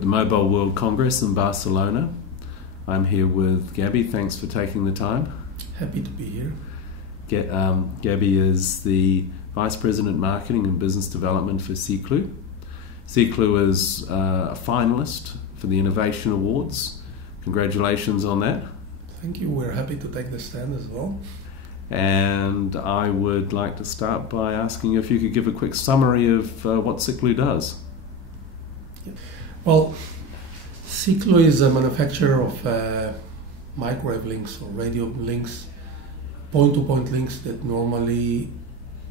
at the Mobile World Congress in Barcelona. I'm here with Gabby. Thanks for taking the time. Happy to be here. Gabby is the Vice President Marketing and Business Development for Siklu. Siklu is a finalist for the Innovation Awards. Congratulations on that. Thank you. We're happy to take the stand as well. And I would like to start by asking if you could give a quick summary of what Siklu does. Well, Siklu is a manufacturer of microwave links or radio links, point-to-point links that normally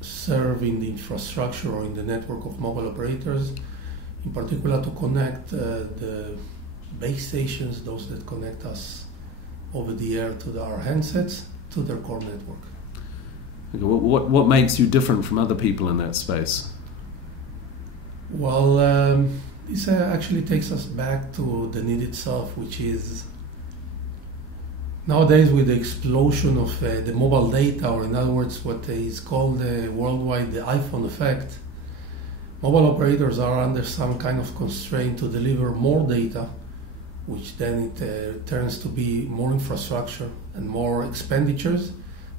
serve in the infrastructure or in the network of mobile operators, in particular to connect the base stations, those that connect us over the air to our handsets, to their core network. Okay, what makes you different from other people in that space? Well, this actually takes us back to the need itself, which is nowadays with the explosion of the mobile data, or in other words what is called worldwide the iPhone effect, mobile operators are under some kind of constraint to deliver more data, which then it turns to be more infrastructure and more expenditures,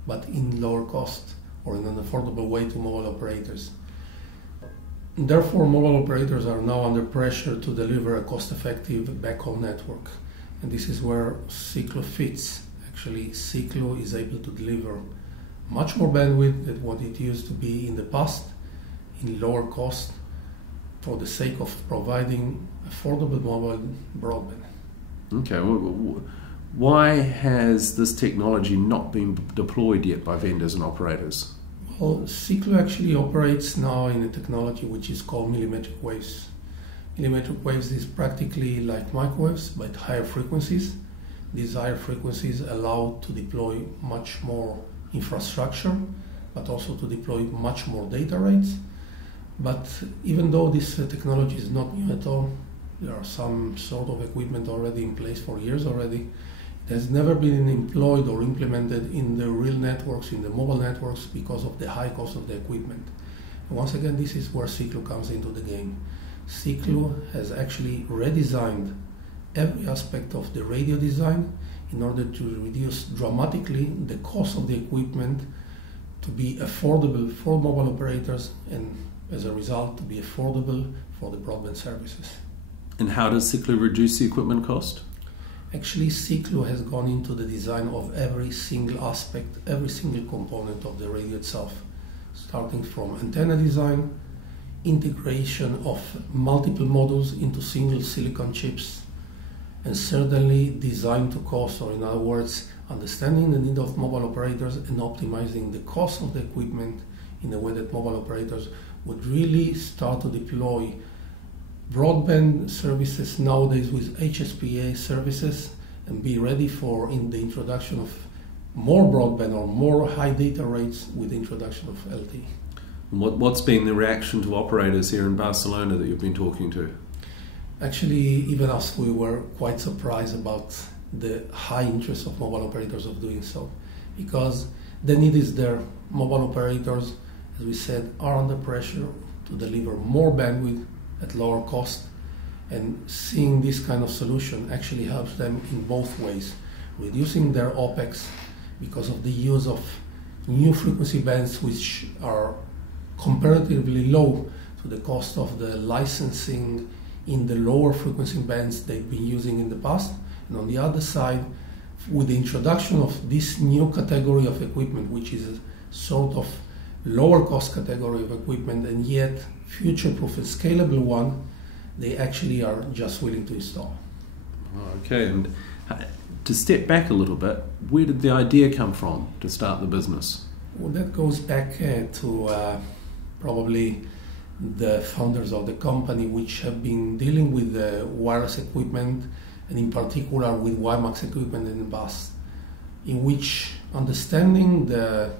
but in lower cost or in an affordable way to mobile operators. Therefore, mobile operators are now under pressure to deliver a cost-effective backhaul network. And this is where Siklu fits. Actually, Siklu is able to deliver much more bandwidth than what it used to be in the past, in lower cost, for the sake of providing affordable mobile broadband. Okay, why has this technology not been deployed yet by vendors and operators? Well, Siklu actually operates now in a technology which is called millimetric waves. Millimetric waves is practically like microwaves, but higher frequencies. These higher frequencies allow to deploy much more infrastructure, but also to deploy much more data rates. But even though this technology is not new at all, there are some sort of equipment already in place for years already. It has never been employed or implemented in the real networks, in the mobile networks, because of the high cost of the equipment. And once again, this is where Siklu comes into the game. Siklu has actually redesigned every aspect of the radio design in order to reduce dramatically the cost of the equipment to be affordable for mobile operators and as a result to be affordable for the broadband services. And how does Siklu reduce the equipment cost? Actually, Siklu has gone into the design of every single aspect, every single component of the radio itself, starting from antenna design, integration of multiple modules into single silicon chips, and certainly design to cost, or in other words, understanding the need of mobile operators and optimizing the cost of the equipment in a way that mobile operators would really start to deploy broadband services nowadays with HSPA services and be ready for in the introduction of more broadband or more high data rates with the introduction of LTE. What's been the reaction to operators here in Barcelona that you've been talking to? Actually, even us, we were quite surprised about the high interest of mobile operators of doing so, because the need is there. Mobile operators, as we said, are under pressure to deliver more bandwidth at lower cost, and seeing this kind of solution actually helps them in both ways, reducing their OPEX because of the use of new frequency bands which are comparatively low to the cost of the licensing in the lower frequency bands they've been using in the past, and on the other side, with the introduction of this new category of equipment, which is a sort of lower cost category of equipment and yet future-proof and scalable one, they actually are just willing to install. Okay, and to step back a little bit, where did the idea come from to start the business? Well, that goes back to probably the founders of the company, which have been dealing with the wireless equipment and in particular with WiMAX equipment in the past, in which understanding the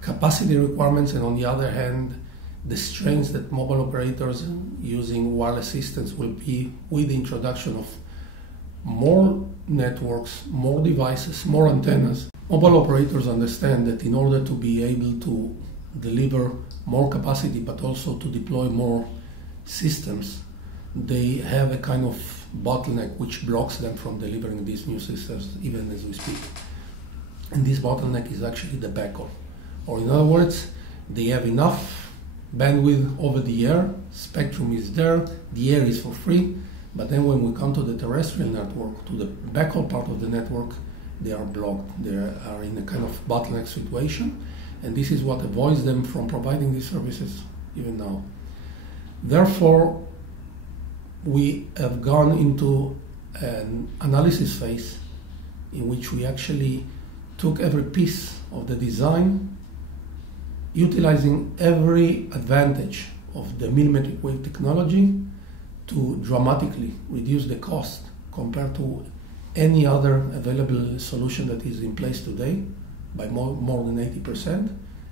capacity requirements and on the other hand the strengths that mobile operators using wireless systems will be with the introduction of more networks, more devices, more antennas. Mobile operators understand that in order to be able to deliver more capacity but also to deploy more systems, they have a kind of bottleneck which blocks them from delivering these new systems even as we speak. And this bottleneck is actually the backhaul. Or in other words, they have enough bandwidth over the air, spectrum is there, the air is for free, but then when we come to the terrestrial network, to the backhaul part of the network, they are blocked. They are in a kind of bottleneck situation, and this is what avoids them from providing these services even now. Therefore, we have gone into an analysis phase in which we actually took every piece of the design, utilizing every advantage of the millimetric wave technology to dramatically reduce the cost compared to any other available solution that is in place today by more than 80%,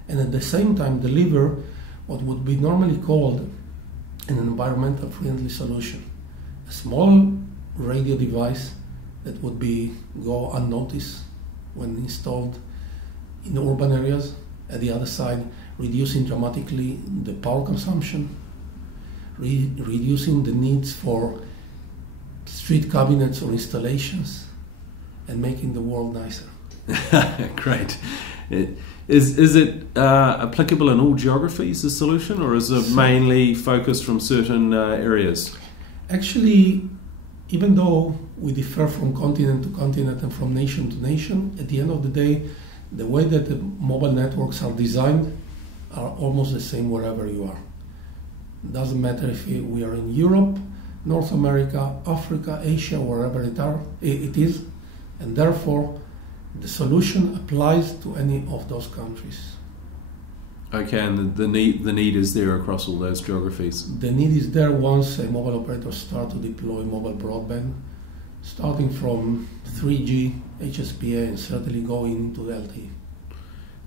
and at the same time deliver what would be normally called an environmental friendly solution. A small radio device that would go unnoticed when installed in urban areas. At the other side, reducing dramatically the power consumption, reducing the needs for street cabinets or installations, and making the world nicer. Great. Is it applicable in all geographies, the solution, or is it mainly focused from certain areas? Actually, even though we differ from continent to continent and from nation to nation, at the end of the day, the way that the mobile networks are designed are almost the same wherever you are. It doesn't matter if we are in Europe, North America, Africa, Asia, wherever it is, and therefore the solution applies to any of those countries. Okay, and the need is there across all those geographies? The need is there once a mobile operator starts to deploy mobile broadband, starting from 3G, HSPA, and certainly going into the LTE.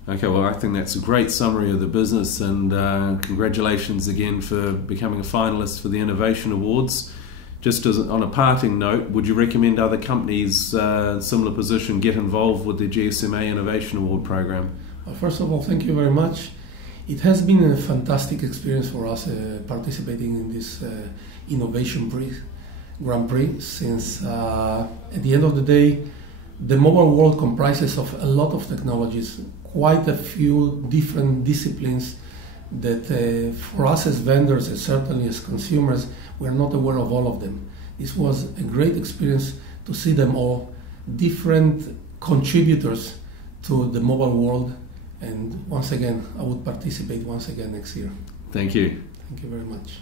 Okay, well, I think that's a great summary of the business, and congratulations again for becoming a finalist for the Innovation Awards. Just as on a parting note, would you recommend other companies in similar position get involved with the GSMA Innovation Award program? Well, first of all, thank you very much. It has been a fantastic experience for us participating in this Innovation Grand Prix, since at the end of the day, the mobile world comprises of a lot of technologies, quite a few different disciplines that for us as vendors and certainly as consumers, we are not aware of all of them. This was a great experience to see them all, different contributors to the mobile world, and once again, I would participate once again next year. Thank you. Thank you very much.